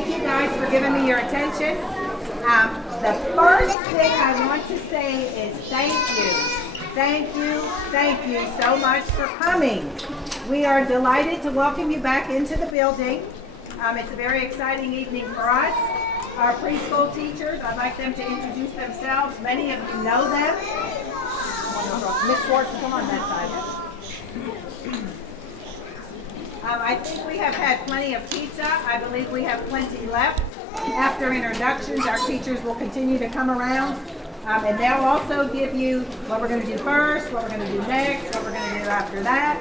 thank you guys for giving me your attention. The first thing I want to say is thank you. Thank you so much for coming. We are delighted to welcome you back into the building. It's a very exciting evening for us. Our preschool teachers, I'd like them to introduce themselves. Many of you know them. Miss Schwartz, come on that side. I think we have had plenty of pizza. I believe we have plenty left. After introductions, our teachers will continue to come around. And they'll also give you what we're going to do first, what we're going to do next, what we're going to do after that.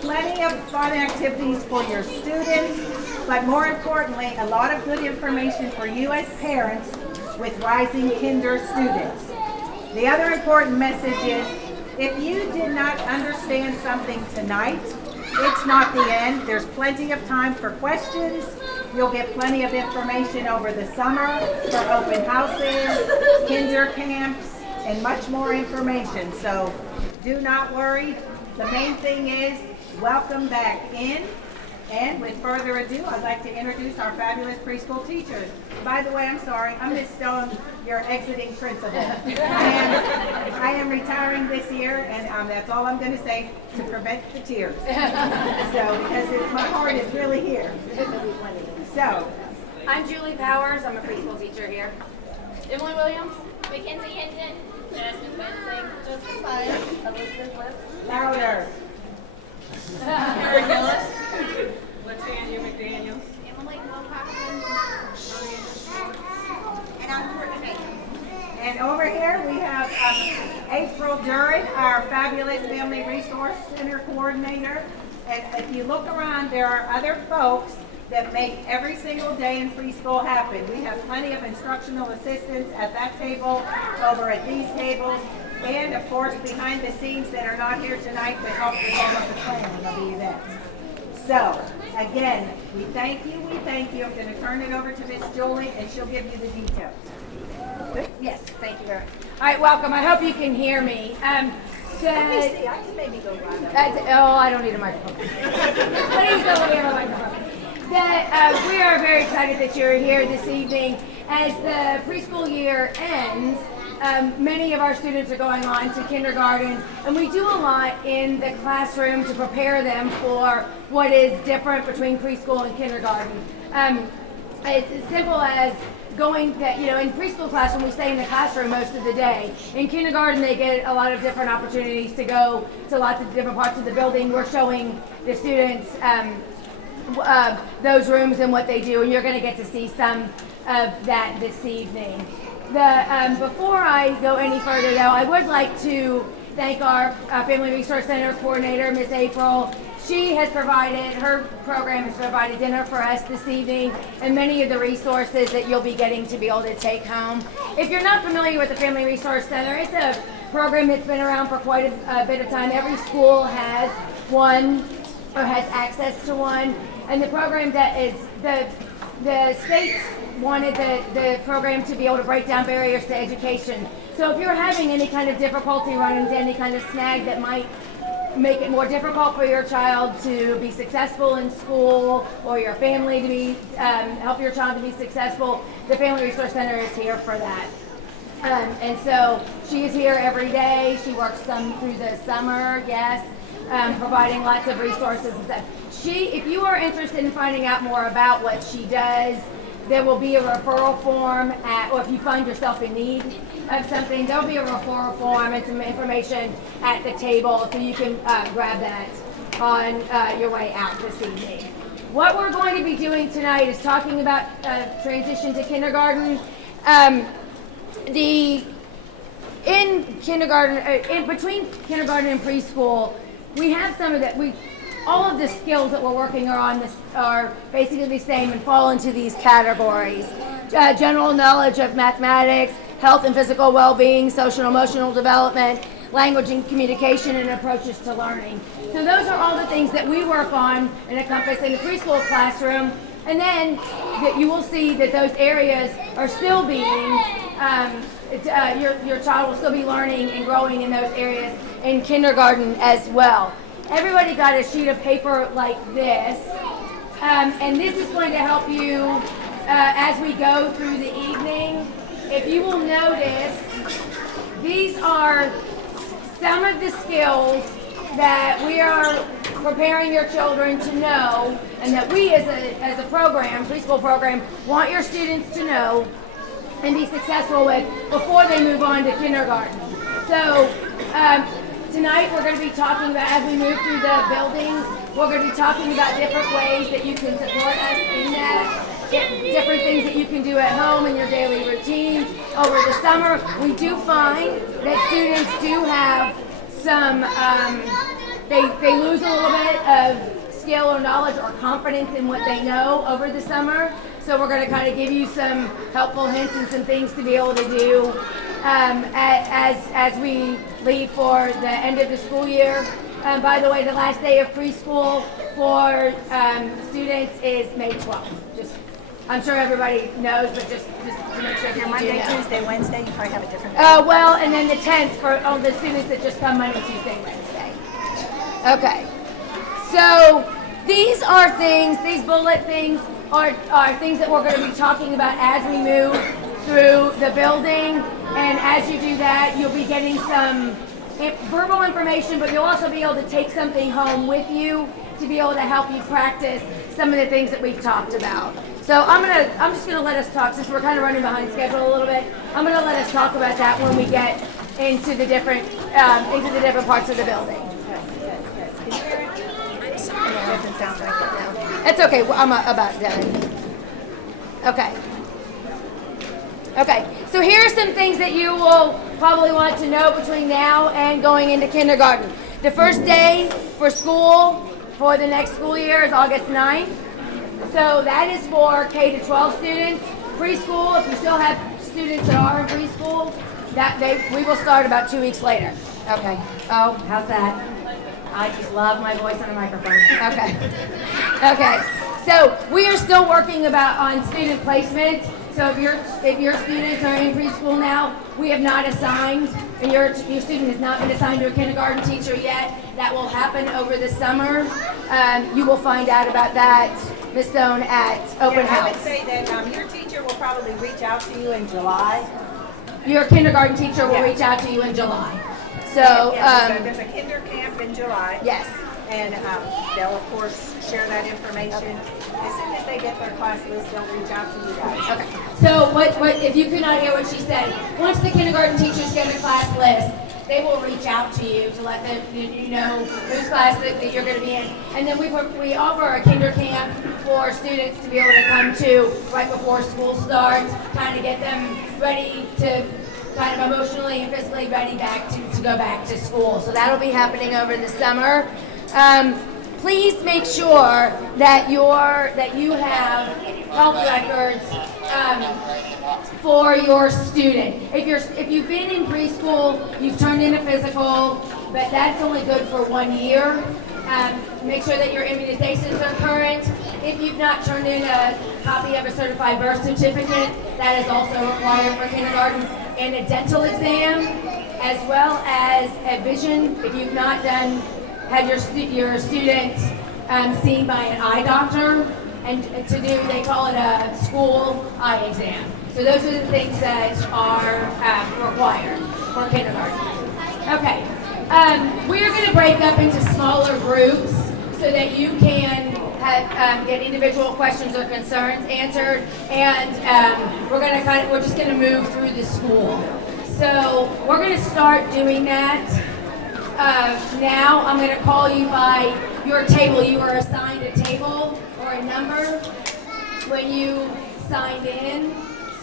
Plenty of fun activities for your students, but more importantly, a lot of good information for you as parents with rising kinder students. The other important message is, if you did not understand something tonight, it's not the end. There's plenty of time for questions. You'll get plenty of information over the summer for open houses, kinder camps, and much more information. So do not worry. The main thing is, welcome back in. And with further ado, I'd like to introduce our fabulous preschool teachers. By the way, I'm sorry, I'm Miss Stone, your exiting principal. And I am retiring this year, and that's all I'm going to say to prevent the tears. So, because my heart is really here. So, I'm Julie Powers. I'm a preschool teacher here. Emily Williams, Mackenzie Hinton, Jasmine Bensing, Joseph Fine, Elizabeth Lips, louder. Eric Ellis, Latanya McDaniels, Emily Wilcoxon, and I'm Courtney Baker. And over here we have April Durin, our fabulous Family Resource Center coordinator. And if you look around, there are other folks that make every single day in preschool happen. We have plenty of instructional assistants at that table, over at these tables, and of course behind the scenes that are not here tonight to help with all of the planning of the event. So, again, we thank you. I'm going to turn it over to Miss Julie, and she'll give you the details. Good? Yes, thank you very much. All right, welcome. I hope you can hear me. Let me see. I can maybe go by that. I don't need a microphone. Please don't need a microphone. We are very excited that you're here this evening. As the preschool year ends, many of our students are going on to kindergarten, and we do a lot in the classroom to prepare them for what is different between preschool and kindergarten. It's as simple as going that, in preschool classroom, we stay in the classroom most of the day. In kindergarten, they get a lot of different opportunities to go to lots of different parts of the building. We're showing the students those rooms and what they do, and you're going to get to see some of that this evening. Before I go any further, though, I would like to thank our Family Resource Center coordinator, Miss April. She has provided, her program has provided dinner for us this evening and many of the resources that you'll be getting to be able to take home. If you're not familiar with the Family Resource Center, it's a program that's been around for quite a bit of time. Every school has one or has access to one. And the program that is, the states wanted the program to be able to break down barriers to education. So if you're having any kind of difficulty running into any kind of snag that might make it more difficult for your child to be successful in school, or your family to be help your child to be successful, the Family Resource Center is here for that. And so she is here every day. She works some through the summer, yes, providing lots of resources and stuff. If you are interested in finding out more about what she does, there will be a referral form or if you find yourself in need of something, there'll be a referral form and some information at the table so you can grab that on your way out this evening. What we're going to be doing tonight is talking about transition to kindergarten. In kindergarten, in between kindergarten and preschool, we have some of that. All of the skills that we're working on are basically the same and fall into these categories. General knowledge of mathematics, health and physical well-being, social and emotional development, language and communication, and approaches to learning. So those are all the things that we work on and encompass in the preschool classroom. And then you will see that those areas are still being, your child will still be learning and growing in those areas in kindergarten as well. Everybody got a sheet of paper like this, and this is going to help you as we go through the evening. If you will notice, these are some of the skills that we are preparing your children to know, and that we as a program, preschool program, want your students to know and be successful with before they move on to kindergarten. So tonight we're going to be talking about, as we move through the building, we're going to be talking about different ways that you can support us in that, different things that you can do at home in your daily routines. Over the summer, we do find that students do have some, they lose a little bit of skill or knowledge or confidence in what they know over the summer. So we're going to kind of give you some helpful hints and some things to be able to do as we leave for the end of the school year. By the way, the last day of preschool for students is May 12th. I'm sure everybody knows, but just to make sure. Monday, Tuesday, Wednesday, you probably have a different. Well, and then the 10th for the students that just come Monday, Tuesday, Wednesday. Okay. So these are things, these bullet things are things that we're going to be talking about as we move through the building. And as you do that, you'll be getting some verbal information, but you'll also be able to take something home with you to be able to help you practice some of the things that we've talked about. So I'm just gonna let us talk, since we're kind of running behind schedule a little bit. I'm gonna let us talk about that when we get into the different parts of the building. Yes. It doesn't sound like it now. It's okay. I'm about done. Okay. So here are some things that you will probably want to know between now and going into kindergarten. The first day for school for the next school year is August 9th. So that is for K to 12 students. Preschool, if you still have students that are in preschool, we will start about 2 weeks later. Okay. Oh, how's that? I just love my voice on a microphone. Okay. So we are still working on student placement. So if your students are in preschool now, we have not assigned, and your student has not been assigned to a kindergarten teacher yet. That will happen over the summer. You will find out about that, Ms. Stone, at open house. I would say that your teacher will probably reach out to you in July. Your kindergarten teacher will reach out to you in July. So there's a kinder camp in July. Yes. And they'll, of course, share that information. As soon as they get their class list, they'll reach out to you guys. Okay. So what if you could not hear what she said, once the kindergarten teachers get a class list, they will reach out to you to let you know whose class that you're going to be in. And then we offer a kinder camp for students to be able to come to right before school starts, kind of get them ready to kind of emotionally and physically ready to go back to school. So that'll be happening over the summer. Please make sure that you have health records for your student. If you've been in preschool, you've turned in a physical, but that's only good for 1 year. Make sure that your immunizations are current. If you've not turned in a copy of a certified birth certificate, that is also required for kindergarten, and a dental exam, as well as a vision. If you've not had your student seen by an eye doctor, and they call it a school eye exam. So those are the things that are required for kindergarten. Okay, we're going to break up into smaller groups so that you can get individual questions or concerns answered, and we're just going to move through the school. So we're going to start doing that. Now I'm going to call you by your table. You are assigned a table or a number when you signed in.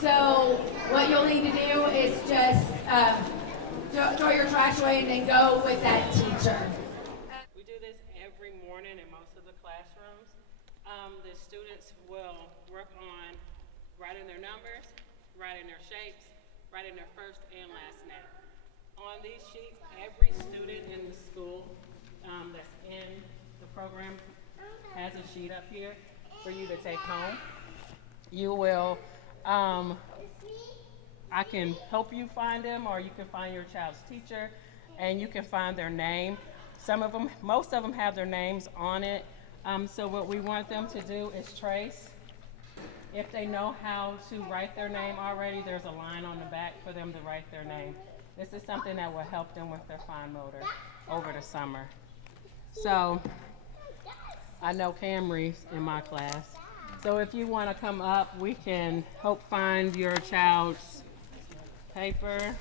So what you'll need to do is just throw your trash away and then go with that teacher. We do this every morning in most of the classrooms. The students will work on writing their numbers, writing their shapes, writing their first and last name. On these sheets, every student in the school that's in the program has a sheet up here for you to take home. You will, I can help you find them, or you can find your child's teacher, and you can find their name. Most of them have their names on it. So what we want them to do is trace If they know how to write their name already, there's a line on the back for them to write their name. This is something that will help them with their fine motor over the summer. So I know Camry's in my class. So if you want to come up, we can help find your child's paper.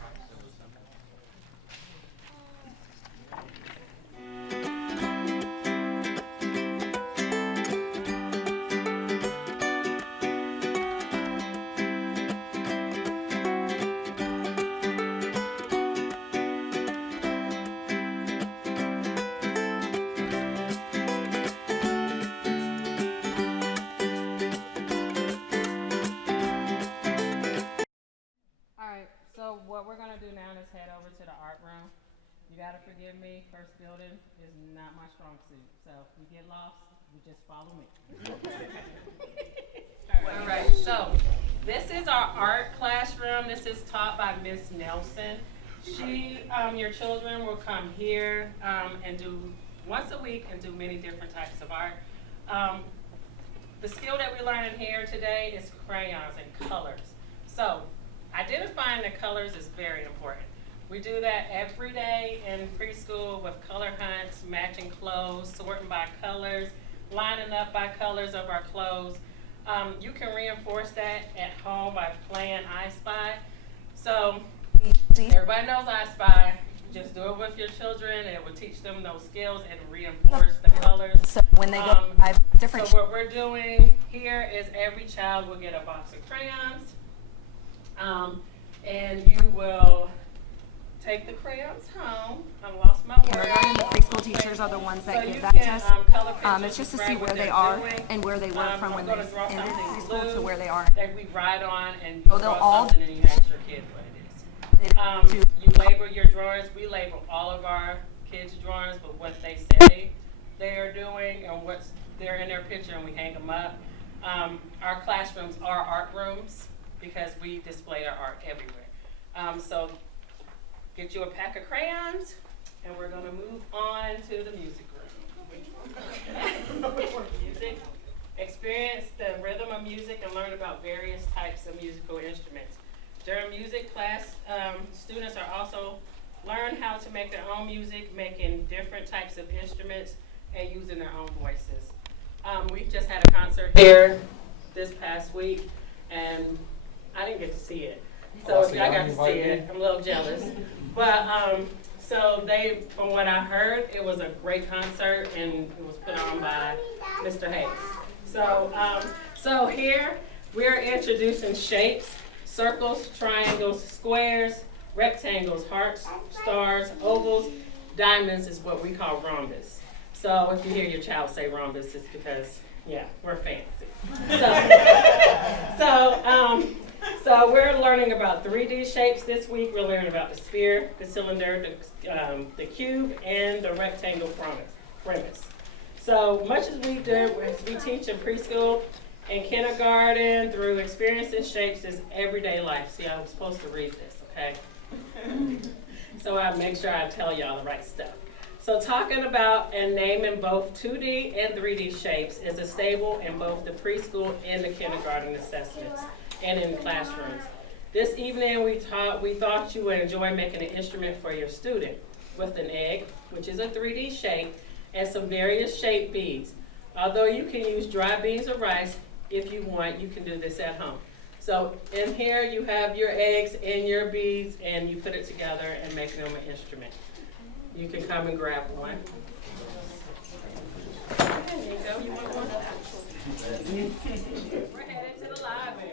So what we're gonna do now is head over to the art room. You gotta forgive me, first building is not my strong suit. So if we get lost, you just follow me. All right, so this is our art classroom. This is taught by Miss Nelson. Your children will come here and do once a week and do many different types of art. The skill that we learn in here today is crayons and colors. So identifying the colors is very important. We do that every day in preschool with color hunts, matching clothes, sorting by colors, lining up by colors of our clothes. You can reinforce that at home by playing I Spy. So everybody knows I Spy. Just do it with your children. It will teach them those skills and reinforce the colors. So when they go, I have different. So what we're doing here is every child will get a box of crayons. And you will take the crayons home. I lost my word. Kindergarten, the preschool teachers are the ones that So give you that can, to us. color pictures It's just to and see describe where what they they're are doing. and where they were from when I'm they gonna draw ended something preschool to blue where they are. that we write on, and you So they'll draw all- something and you ask your kid what it is. You label your drawings. We label all of our kids' drawings with what they say they are doing and what's there in their picture, and we hang them up. Our classrooms are art rooms because we display our art everywhere. So get you a pack of crayons, and we're going to move on to the music room. Music. Experience the rhythm of music and learn about various types of musical instruments. During music class, students are also learn how to make their own music, making different types of instruments and using their own voices. We just had a concert here this past week, and I didn't get to see it. So if y'all got to see it, I'm a little jealous. But so from what I heard, it was a great concert, and it was put on by Mr. Hayes. So here we're introducing shapes: circles, triangles, squares, rectangles, hearts, stars, ovals. Diamonds is what we call rhombus. So if you hear your child say rhombus, it's because, yeah, we're fancy. So we're learning about 3D shapes this week. We're learning about the sphere, the cylinder, the cube, and the rectangle premise. So much as we do, as we teach in preschool and kindergarten, through experiences, shapes is everyday life. See, I was supposed to read this, okay? So I make sure I tell y'all the right stuff. So talking about and naming both 2D and 3D shapes is a staple in both the preschool and the kindergarten assessments and in classrooms. This evening we thought you would enjoy making an instrument for your student with an egg, which is a 3D shape, and some various shaped beads. Although you can use dry beans or rice, if you want, you can do this at home. So in here you have your eggs and your beads, and you put it together and make them an instrument. You can come and grab one. There you go. You want one? We're headed to the library.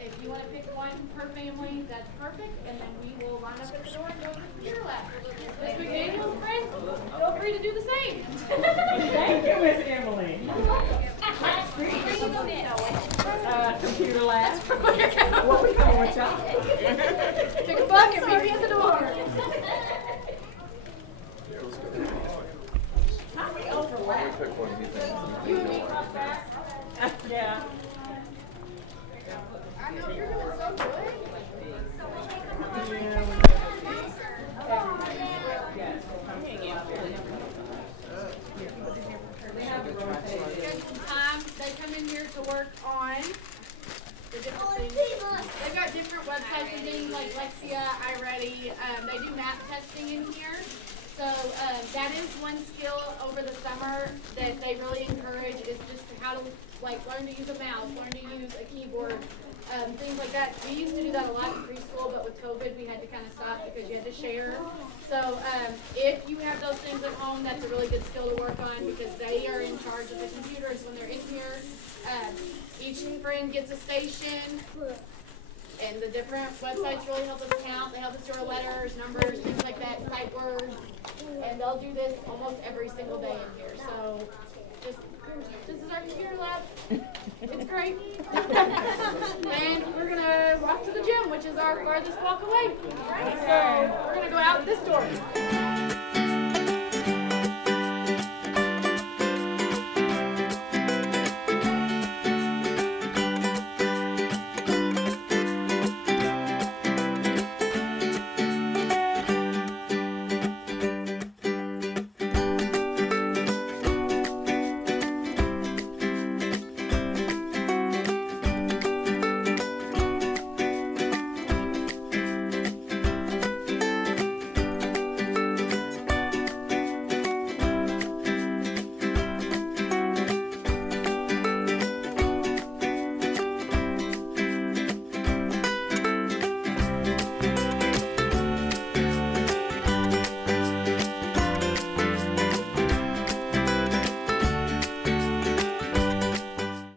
If you want to pick one per family, that's perfect, and then we will line up at the door and go to the computer lab. Miss McDaniel, friends, feel free to do the same. Thank you, Miss Emily. Computer lab. What we call it, y'all? Pick a bucket, meet me at the door. How we overlap? You and me cross paths. Yeah. I know, you're doing so good. different websites and things like Lexia, iReady. They do math testing in here. So that is one skill over the summer that they really encourage is just how to learn to use a mouse, learn to use a keyboard, things like that. We used to do that a lot in preschool, but with COVID we had to kind of stop because you had to share. So if you have those things at home, that's a really good skill to work on because they are in charge of the computers when they're in here. Each friend gets a station. And the different websites really help us count. They help us do our letters, numbers, things like that, sight words. And they'll do this almost every single day in here. So this is our computer lab. It's great. And we're going to walk to the gym, which is our farthest walk away. So we're going to go out this door.